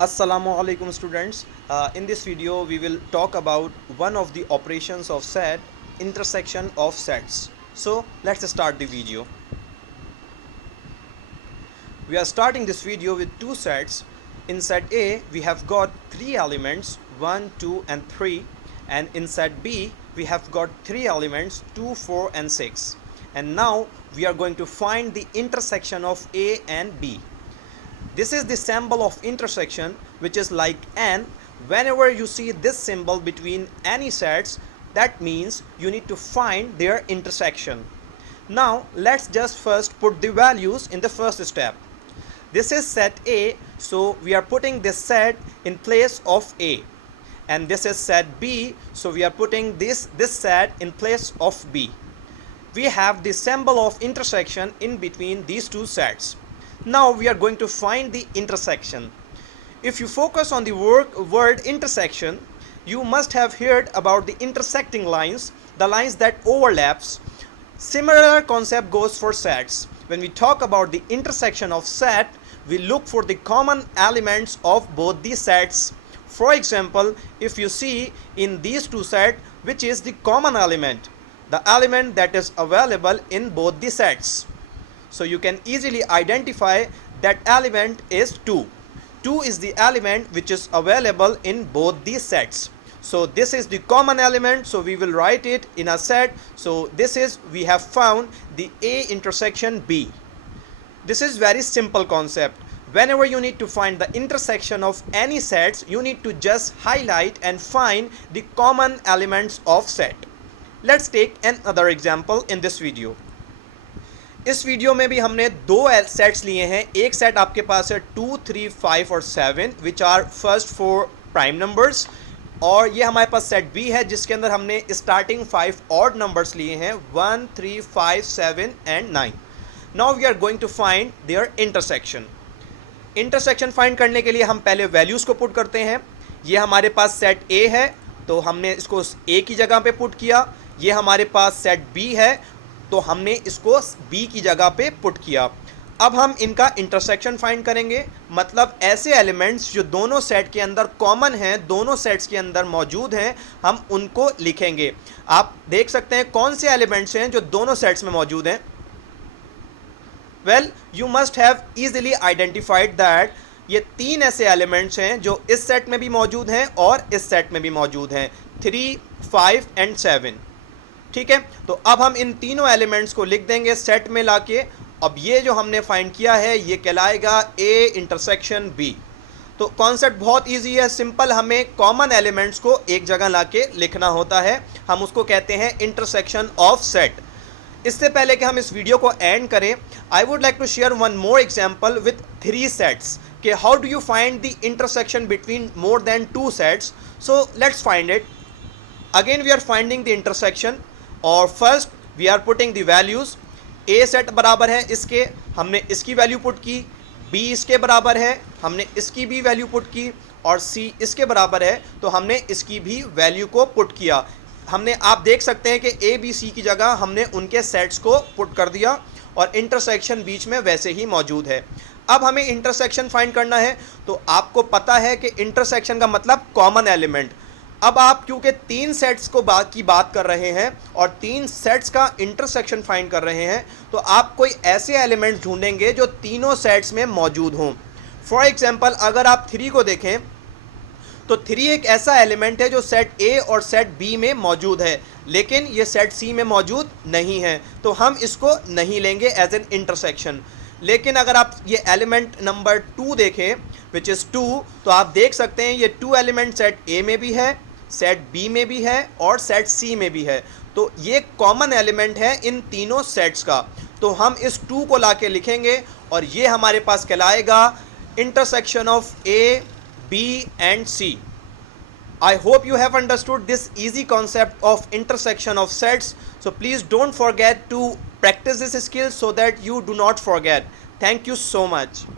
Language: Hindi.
Assalamu alaikum students. In this video we will talk about one of the operations of set, intersection of sets. So let's start the video. We are starting this video with two sets. In set A we have got three elements 1, 2 and 3, and in set B we have got three elements 2, 4 and 6. And now we are going to find the intersection of A and B. This is the symbol of intersection, which is like N. Whenever you see this symbol between any sets, that means you need to find their intersection. Now let's just first put the values in the first step. This is set A, so we are putting this set in place of A. And this is set B, so we are putting this set in place of B. We have the symbol of intersection in between these two sets. Now we are going to find the intersection. If you focus on the word intersection, you must have heard about the intersecting lines, the lines that overlaps. Similar concept goes for sets. When we talk about the intersection of set, we look for the common elements of both the sets. For example, if you see in these two sets, which is the common element, the element that is available in both the sets. So you can easily identify that element is 2. 2 is the element which is available in both these sets. So this is the common element, so we will write it in a set. So this is, we have found the A intersection B. This is very simple concept. Whenever you need to find the intersection of any sets, you need to just highlight and find the common elements of set. Let's take another example in this video. इस वीडियो में भी हमने दो सेट्स लिए हैं. एक सेट आपके पास है 2, 3, 5 और 7 which are first 4 prime numbers, और ये हमारे पास सेट बी है जिसके अंदर हमने स्टार्टिंग 5 ऑड नंबर्स लिए हैं 1, 3, 5, 7 and 9. Now we are going to find their intersection. Intersection find करने के लिए हम पहले वैल्यूज़ को पुट करते हैं. ये हमारे पास सेट ए है तो हमने इसको ए की जगह पे पुट किया. ये हमारे पास सेट बी है तो हमने इसको B की जगह पे पुट किया. अब हम इनका इंटरसेक्शन फाइंड करेंगे, मतलब ऐसे एलिमेंट्स जो दोनों सेट के अंदर कॉमन हैं, दोनों सेट्स के अंदर मौजूद हैं, हम उनको लिखेंगे. आप देख सकते हैं कौन से एलिमेंट्स हैं जो दोनों सेट्स में मौजूद हैं. Well, you must have easily identified that ये तीन ऐसे एलिमेंट्स हैं जो इस सेट में भी मौजूद हैं और इस सेट में भी मौजूद हैं, 3, 5 एंड 7. ठीक है, तो अब हम इन तीनों एलिमेंट्स को लिख देंगे सेट में लाके. अब ये जो हमने फाइंड किया है ये कहलाएगा ए इंटरसेक्शन बी. तो कॉन्सेप्ट बहुत इजी है, सिंपल. हमें कॉमन एलिमेंट्स को एक जगह लाके लिखना होता है, हम उसको कहते हैं इंटरसेक्शन ऑफ सेट. इससे पहले कि हम इस वीडियो को एंड करें, I would like to share one more example with 3 sets कि how do you find the intersection between more than 2 sets. So let's find it. Again we are finding the intersection और first we are putting the values. A set बराबर है इसके, हमने इसकी वैल्यू पुट की. बी इसके बराबर है, हमने इसकी भी वैल्यू पुट की. और सी इसके बराबर है तो हमने इसकी भी वैल्यू को पुट किया. हमने, आप देख सकते हैं कि ए बी सी की जगह हमने उनके सेट्स को पुट कर दिया और इंटरसेक्शन बीच में वैसे ही मौजूद है. अब हमें इंटरसेक्शन फाइंड करना है, तो आपको पता है कि इंटरसेक्शन का मतलब कॉमन एलिमेंट. अब आप क्योंकि 3 सेट्स को की बात कर रहे हैं और 3 सेट्स का इंटरसेक्शन फाइंड कर रहे हैं, तो आप कोई ऐसे एलिमेंट्स ढूंढेंगे जो तीनों सेट्स में मौजूद हों. फॉर एग्जांपल, अगर आप 3 को देखें तो 3 एक ऐसा एलिमेंट है जो सेट ए और सेट बी में मौजूद है, लेकिन ये सेट सी में मौजूद नहीं है, तो हम इसको नहीं लेंगे एज एन इंटरसेक्शन. लेकिन अगर आप ये एलिमेंट नंबर 2 देखें विच इज़ 2, तो आप देख सकते हैं ये 2 एलिमेंट सेट ए में भी है, सेट बी में भी है और सेट सी में भी है. तो ये कॉमन एलिमेंट है इन तीनों सेट्स का. तो हम इस 2 को लाके लिखेंगे और ये हमारे पास कहलाएगा intersection of A, B and C. I hope you have understood this easy concept of intersection of sets. So please don't forget to practice this skill so that you do not forget. Thank you so much.